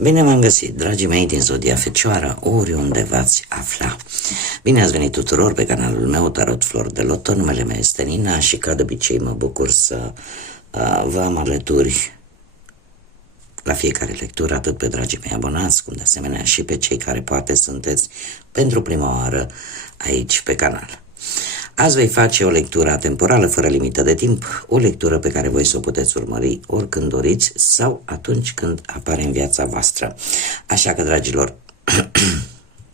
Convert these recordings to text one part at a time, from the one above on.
Bine v-am găsit, dragii mei din Zodia Fecioară, oriunde v-ați afla. Bine ați venit tuturor pe canalul meu Tarot Flor de Loto. Numele meu este Nina și ca de obicei mă bucur să vă am alături la fiecare lectură, atât pe dragii mei abonați, cum de asemenea și pe cei care poate sunteți pentru prima oară aici pe canal. Azi voi face o lectură atemporală fără limită de timp, o lectură pe care voi să o puteți urmări oricând doriți sau atunci când apare în viața voastră. Așa că, dragilor,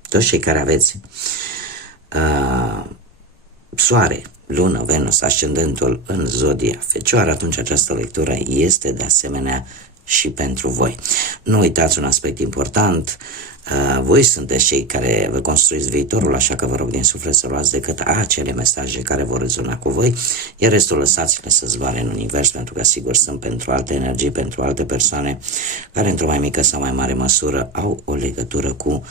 toți cei care aveți Soare, Lună, Venus, ascendentul în Zodia Fecioară, atunci această lectură este de asemenea și pentru voi. Nu uitați un aspect important, voi sunteți cei care vă construiți viitorul, așa că vă rog din suflet să luați decât acele mesaje care vor rezona cu voi, iar restul lăsați-le să zboare în univers, pentru că sigur sunt pentru alte energii, pentru alte persoane care într-o mai mică sau mai mare măsură au o legătură cu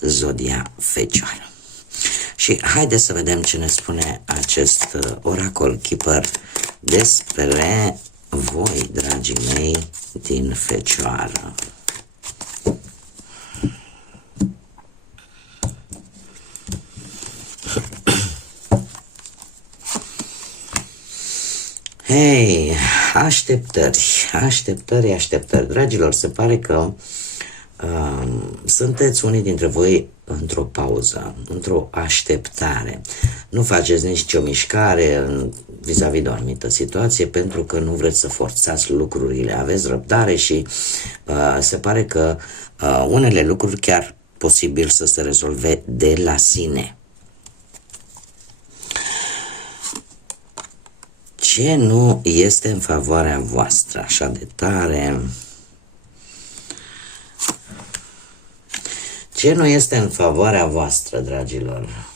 Zodia Fecioară. Și haideți să vedem ce ne spune acest oracol keeper despre voi, dragii mei din Fecioară. Hei, așteptări. Dragilor, se pare că sunteți unii dintre voi într-o pauză, într-o așteptare. Nu faceți nici o mișcare vis-a-vis de o anumită situație pentru că nu vreți să forțați lucrurile. Aveți răbdare și se pare că unele lucruri chiar posibil să se rezolve de la sine. Ce nu este în favoarea voastră așa de tare? Ce nu este în favoarea voastră, dragilor?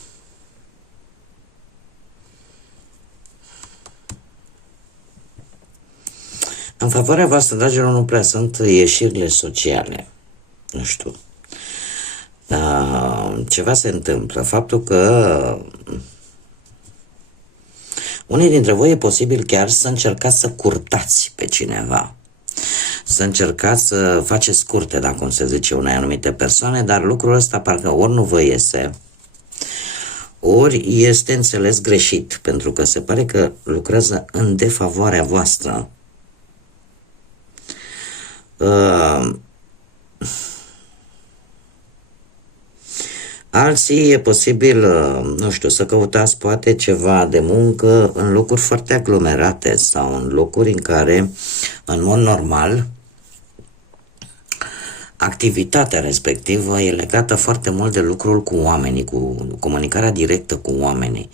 În favoarea voastră, dragilor, nu prea sunt ieșirile sociale. Nu știu. Ceva se întâmplă. Faptul că unii dintre voi e posibil chiar să încercați să curtați pe cineva. Să încercați să faceți scurte, dacă cum se zice, unei anumite persoane, dar lucrul ăsta parcă ori nu vă iese, ori este înțeles greșit, pentru că se pare că lucrează în defavoarea voastră. Alții e posibil, nu știu, să căutați poate ceva de muncă în locuri foarte aglomerate sau în locuri în care, în mod normal, activitatea respectivă e legată foarte mult de lucrul cu oamenii, cu comunicarea directă cu oamenii.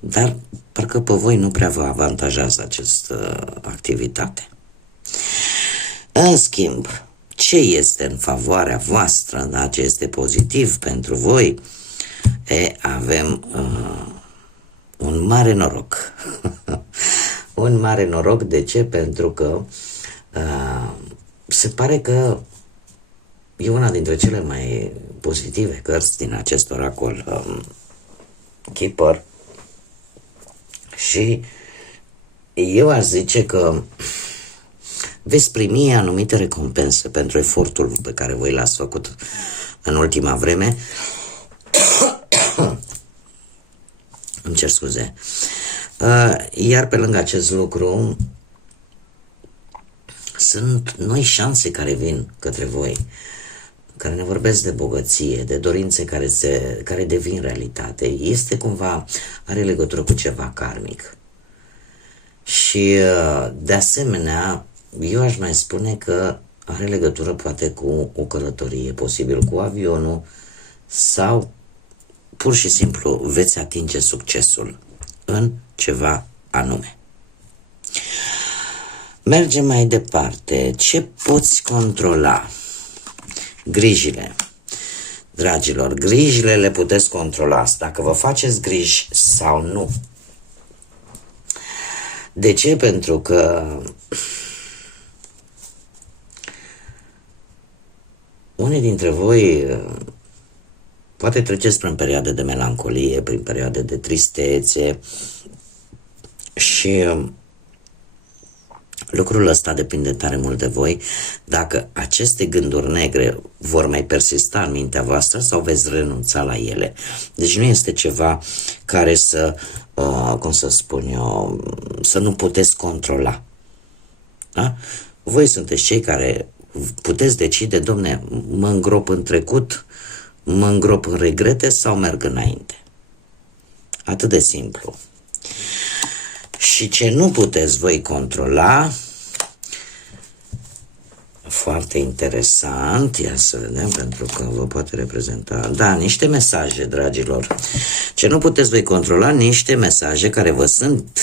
Dar parcă pe voi nu prea vă avantajează această activitate. În schimb, ce este în favoarea voastră, da? Ce este pozitiv pentru voi? Avem un mare noroc. Un mare noroc, de ce? Pentru că se pare că e una dintre cele mai pozitive cărți din acest oracol keeper și eu aș zice că veți primi anumite recompense pentru efortul pe care voi l-ați făcut în ultima vreme. Îmi cer scuze. Iar pe lângă acest lucru sunt noi șanse care vin către voi, care ne vorbesc de bogăție, de dorințe care devin realitate. Este cumva, are legătură cu ceva karmic. Și de asemenea, eu aș mai spune că are legătură poate cu o călătorie, posibil cu avionul, sau pur și simplu veți atinge succesul în ceva anume. Mergem mai departe. Ce poți controla? Grijile. Dragilor, grijile le puteți controla, dacă vă faceți griji sau nu. De ce? Pentru că unii dintre voi poate treceți prin perioade de melancolie, prin perioade de tristețe și Lucrul ăsta depinde tare mult de voi, dacă aceste gânduri negre vor mai persista în mintea voastră sau veți renunța la ele. Deci nu este ceva care să, cum să spun eu, să nu puteți controla. Da? Voi sunteți cei care puteți decide, domne, mă îngrop în trecut, mă îngrop în regrete sau merg înainte. Atât de simplu. Și ce nu puteți voi controla, foarte interesant, ia să vedem, pentru că vă poate reprezenta, da, niște mesaje, dragilor. Ce nu puteți voi controla, niște mesaje care vă sunt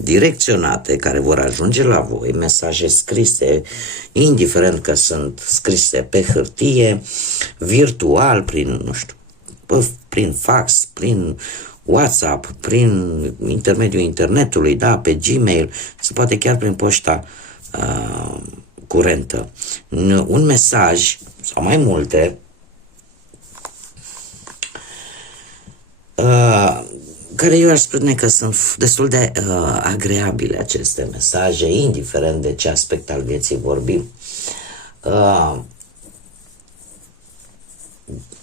direcționate, care vor ajunge la voi, mesaje scrise, indiferent că sunt scrise pe hârtie, virtual, prin, nu știu, prin fax, prin WhatsApp, prin intermediul internetului, da, pe Gmail, se poate chiar prin poșta curentă. Un mesaj, sau mai multe, care eu aș spune că sunt destul de agreabile aceste mesaje, indiferent de ce aspect al vieții vorbim.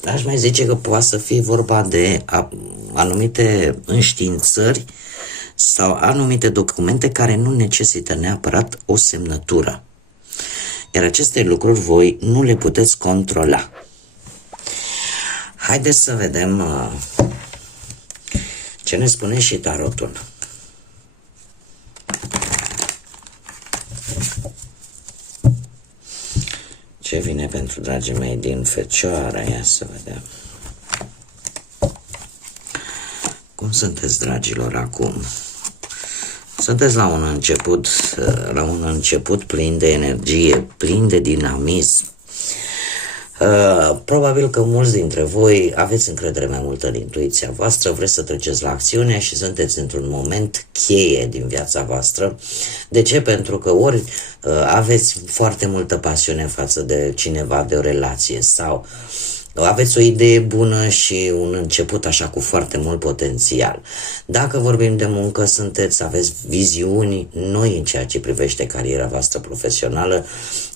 Aș mai zice că poate să fie vorba de anumite înștiințări sau anumite documente care nu necesită neapărat o semnătură. Iar aceste lucruri voi nu le puteți controla. Haideți să vedem ce ne spune și tarotul. Ce vine pentru dragii mei din Fecioara? Ia să vedem. Cum sunteți, dragilor, acum? Sunteți la un început plin de energie, plin de dinamism. Probabil că mulți dintre voi aveți încredere mai multă în intuiția voastră, vreți să treceți la acțiune și sunteți într-un moment cheie din viața voastră. De ce? Pentru că ori aveți foarte multă pasiune față de cineva, de o relație, sau aveți o idee bună și un început așa cu foarte mult potențial. Dacă vorbim de muncă, aveți viziuni noi în ceea ce privește cariera voastră profesională.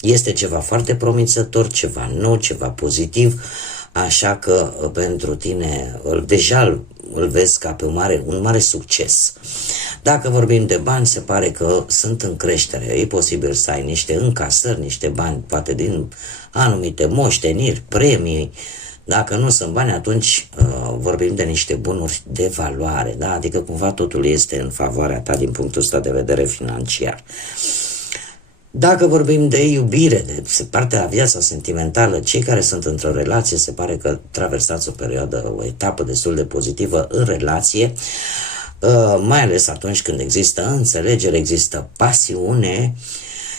Este ceva foarte promițător, ceva nou, ceva pozitiv, așa că pentru tine deja îl vezi ca pe un mare succes. Dacă vorbim de bani, se pare că sunt în creștere. E posibil să ai niște încasări, niște bani, poate din anumite moșteniri, premii. Dacă nu sunt bani, atunci vorbim de niște bunuri de valoare, da? Adică cumva totul este în favoarea ta din punctul ăsta de vedere financiar. Dacă vorbim de iubire, de partea viața sentimentală, cei care sunt într-o relație, se pare că traversați o perioadă, o etapă destul de pozitivă în relație, mai ales atunci când există înțelegere, există pasiune,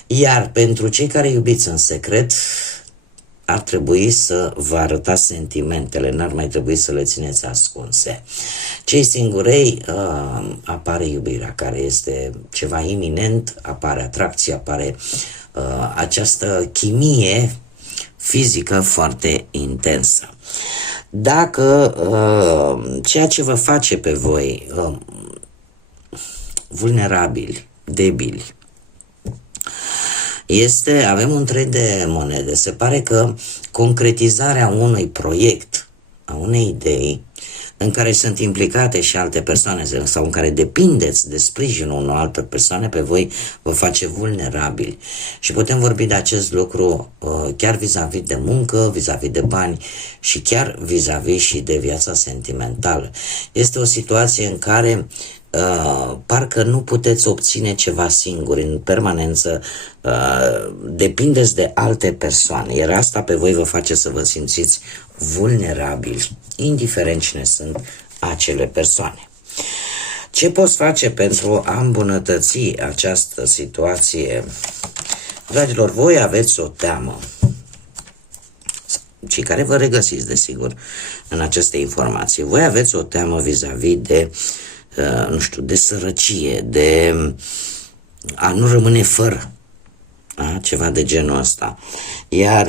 iar pentru cei care iubiți în secret, ar trebui să vă arătați sentimentele, n-ar mai trebui să le țineți ascunse. Cei singurei, apare iubirea, care este ceva iminent, apare atracție, apare această chimie fizică foarte intensă. Dacă ceea ce vă face pe voi vulnerabili, debili, avem un trei de monede. Se pare că concretizarea unui proiect, a unei idei, în care sunt implicate și alte persoane sau în care depindeți de sprijinul unor alte persoane, pe voi vă face vulnerabili. Și putem vorbi de acest lucru chiar vis-a-vis de muncă, vis-a-vis de bani și chiar vis-a-vis și de viața sentimentală. Este o situație în care parcă nu puteți obține ceva singuri, în permanență depindeți de alte persoane, iar asta pe voi vă face să vă simțiți vulnerabili, indiferent cine sunt acele persoane. Ce poți face pentru a îmbunătăți această situație? Dragilor, voi aveți o teamă, cei care vă regăsiți, desigur, în aceste informații. Voi aveți o teamă vis-a-vis de nu știu, de sărăcie, de a nu rămâne fără, da? Ceva de genul ăsta. Iar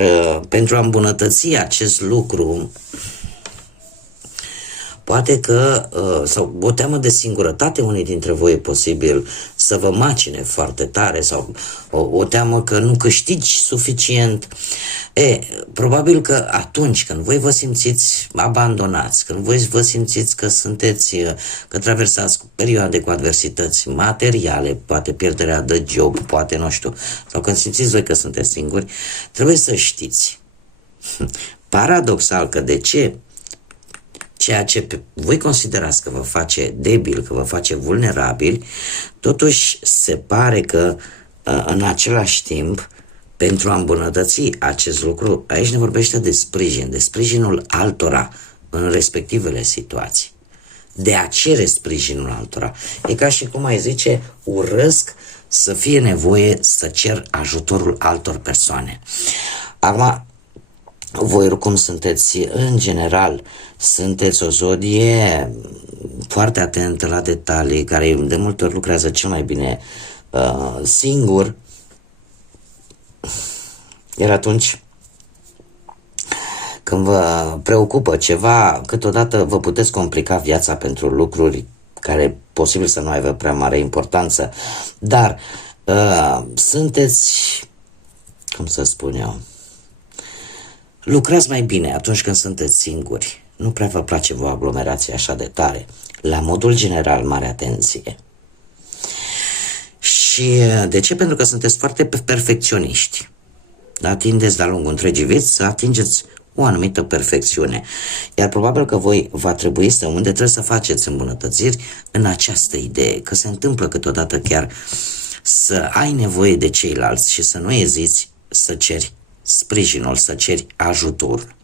pentru a îmbunătăți acest lucru, poate că, sau o teamă de singurătate, unii dintre voi e posibil să vă macine foarte tare, sau o teamă că nu câștigi suficient. Probabil că atunci când voi vă simțiți abandonați, când voi vă simțiți că că traversați perioade cu adversități materiale, poate pierderea de job, poate nu știu, sau când simțiți voi că sunteți singuri, trebuie să știți, paradoxal, că de ce ceea ce voi considerați că vă face debil, că vă face vulnerabil, totuși se pare că în același timp, pentru a îmbunătăți acest lucru, aici ne vorbește de sprijin, de sprijinul altora în respectivele situații, de a cere sprijinul altora. E ca și cum ai zice, urăsc să fie nevoie să cer ajutorul altor persoane. Acum, voi oricum sunteți, în general, sunteți o zodie foarte atentă la detalii, care de multe ori lucrează cel mai bine singur, iar atunci când vă preocupă ceva, câteodată vă puteți complica viața pentru lucruri care posibil să nu aibă prea mare importanță, dar sunteți, cum să spun eu, lucrați mai bine atunci când sunteți singuri. Nu prea vă place vă aglomerația așa de tare. La modul general, mare atenție. Și de ce? Pentru că sunteți foarte perfecționiști. Atindeți de-a lungul întregii vieți să atingeți o anumită perfecțiune. Iar probabil că voi va trebui unde trebuie să faceți îmbunătățiri în această idee, că se întâmplă câteodată chiar să ai nevoie de ceilalți și să nu eziți să ceri sprijinul, să ceri ajutorul.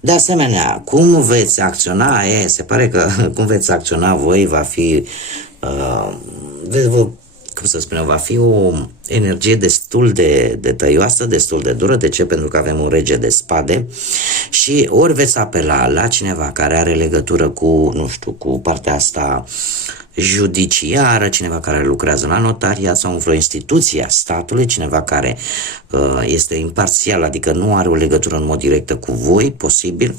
De asemenea, cum veți acționa, se pare că cum veți acționa voi va fi cum să spunem, va fi o energie destul de tăioasă, destul de dură. De ce? Pentru că avem un rege de spade și ori veți apela la cineva care are legătură cu, nu știu, cu partea asta judiciară, cineva care lucrează la notariat sau în vreo instituție a statului, cineva care este imparțial, adică nu are o legătură în mod direct cu voi, posibil,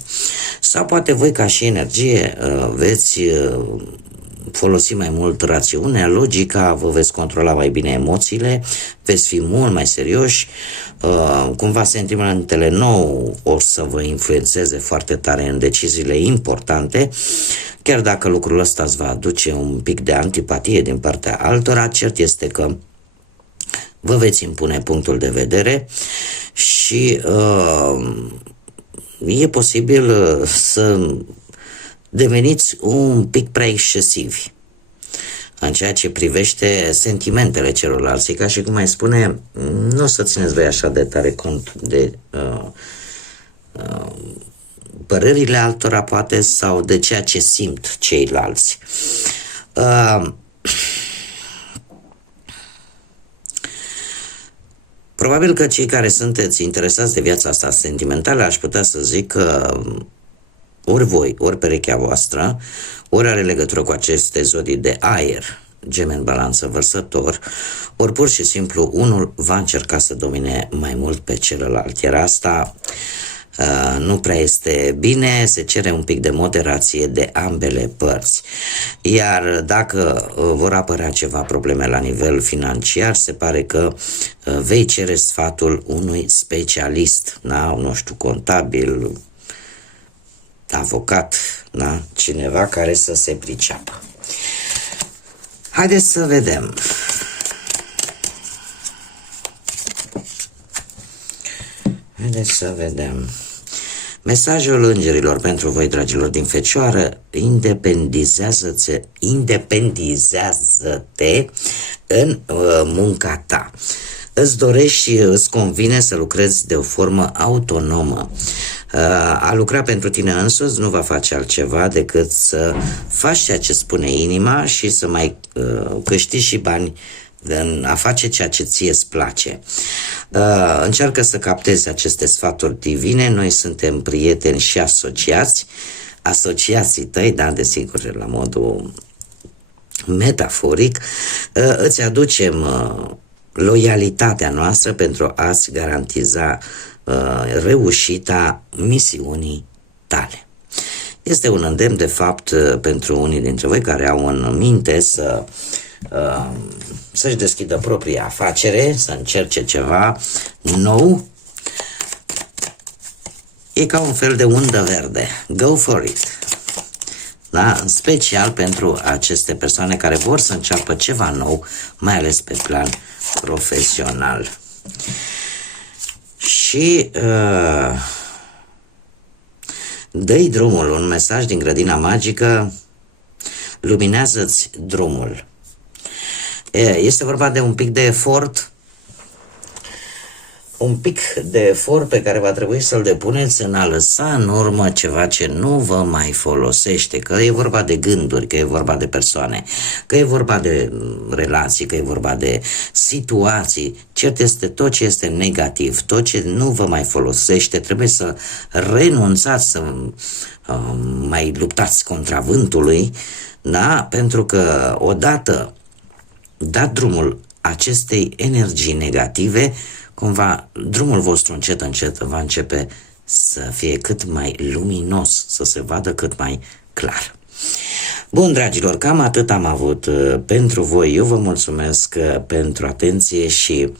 sau poate voi ca și energie veți folosi mai mult rațiunea, logica, vă veți controla mai bine emoțiile, veți fi mult mai serioși, cumva sentimentele nou o să vă influențeze foarte tare în deciziile importante, chiar dacă lucrul ăsta îți va aduce un pic de antipatie din partea altora, cert este că vă veți impune punctul de vedere și e posibil să deveniți un pic prea excesivi în ceea ce privește sentimentele celorlalți, ca și cum mai spune, nu o să țineți voi așa de tare cont de părerile altora, poate, sau de ceea ce simt ceilalți. Probabil că cei care sunteți interesați de viața asta sentimentală, aș putea să zic că ori voi, ori perechea voastră, ori are legătură cu aceste zodii de aer, Gemeni, Balanță, Vărsător, ori pur și simplu unul va încerca să domine mai mult pe celălalt, iar asta nu prea este bine, se cere un pic de moderație de ambele părți. Iar dacă vor apărea ceva probleme la nivel financiar, se pare că vei cere sfatul unui specialist, da? Nu știu, contabil, avocat, da? Cineva care să se priceapă. Haideți să vedem. Mesajul îngerilor pentru voi, dragilor din Fecioară: independizează-te în munca ta. Îți dorești și îți convine să lucrezi de o formă autonomă. A lucra pentru tine însuți nu va face altceva decât să faci ceea ce spune inima și să mai câștigi și bani în a face ceea ce ție îți place. Încearcă să captezi aceste sfaturi divine. Noi suntem prieteni și asociații tăi, da, desigur, la modul metaforic. Îți aducem loialitatea noastră pentru a-ți garantiza reușita misiunii tale. Este un îndemn, de fapt, pentru unii dintre voi care au în minte să-și deschidă propria afacere, să încerce ceva nou. E ca un fel de undă verde. Go for it! Da? În special pentru aceste persoane care vor să înceapă ceva nou, mai ales pe plan profesional. Și dă-i drumul, un mesaj din Grădina Magică: luminează-ți drumul. Este vorba de un pic de efort, pe care va trebui să-l depuneți în a lăsa în urmă ceva ce nu vă mai folosește, că e vorba de gânduri, că e vorba de persoane, că e vorba de relații, că e vorba de situații. Cert este tot ce este negativ, tot ce nu vă mai folosește, trebuie să renunțați, să mai luptați contra vântului, da? Pentru că odată dat drumul acestei energii negative, cumva drumul vostru încet, încet va începe să fie cât mai luminos, să se vadă cât mai clar. Bun, dragilor, cam atât am avut pentru voi. Eu vă mulțumesc pentru atenție și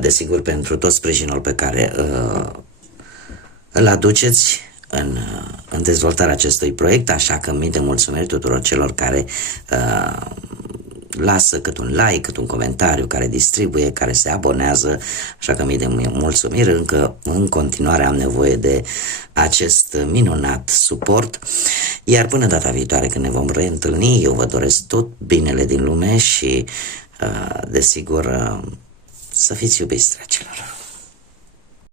desigur pentru tot sprijinul pe care îl aduceți în dezvoltarea acestui proiect, așa că mii de mulțumiri tuturor celor care lasă cât un like, cât un comentariu, care distribuie, care se abonează, așa că mii de mulțumiri. Încă în continuare am nevoie de acest minunat suport, iar până data viitoare când ne vom reîntâlni, eu vă doresc tot binele din lume și desigur să fiți iubiți, dragilor.